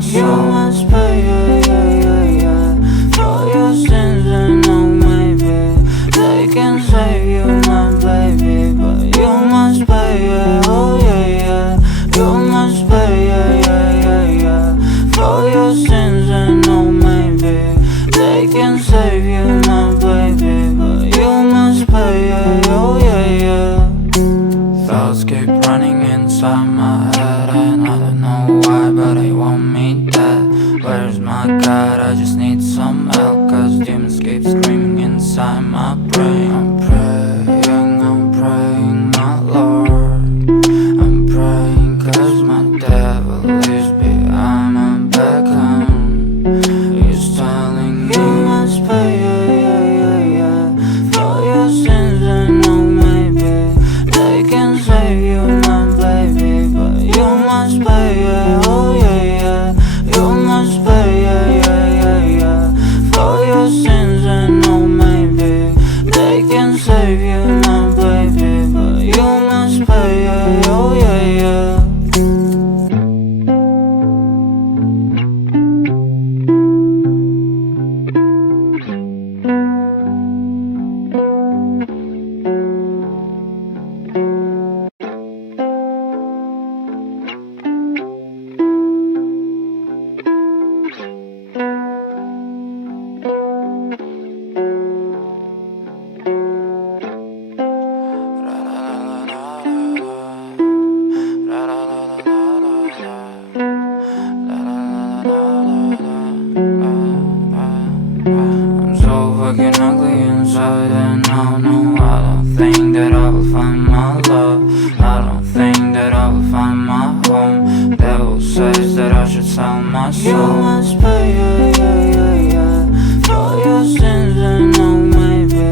my soul. You must pay, yeah, yeah, yeah, yeah, for your sins. And oh, maybe they can save you, my baby, but you must pay, yeah, oh yeah, yeah. You must pay, yeah, yeah, yeah, yeah, for your sins. And oh, maybe they can save you, my baby, but you must pay, yeah, oh yeah, yeah. Thoughts keep running inside my head, and I don't know why, but they want me dead. Where's my God? I just need some help, cause demons keep screaming inside my brain. I'm praying, my Lord. I'm praying cause my devil is behind my back, he's telling me you must pay, yeah, yeah, yeah, yeah, for your sins. And oh, maybe they can save you, my baby, but you must pay, yeah, oh yeah, yeah. You must pay, yeah, yeah, yeah, yeah, for your sins. And oh, maybe they can save you, my baby, but you must pay, yeah, oh yeah, yeah. I'm so fucking ugly inside, and I don't think that I will find my love. I don't think that I will find my home. Devil says that I should sell my You soul. must pay, yeah, yeah, yeah, yeah, for your sins. And oh, maybe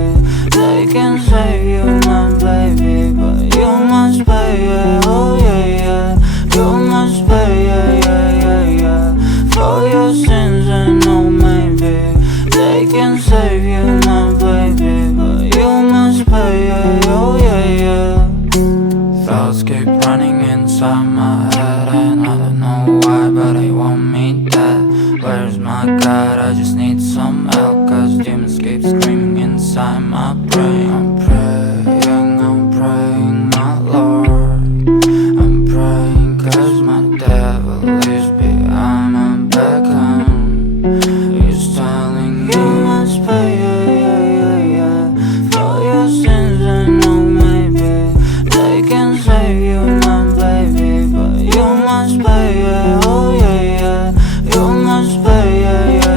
they can save you, my baby, but you must pay, yeah, oh yeah, yeah. You must pay, yeah, yeah, yeah, yeah, for your sins. And oh, maybe they can save you, my baby, but you must pay, yeah, oh yeah, yeah. Thoughts keep running inside my head, and I don't know why, but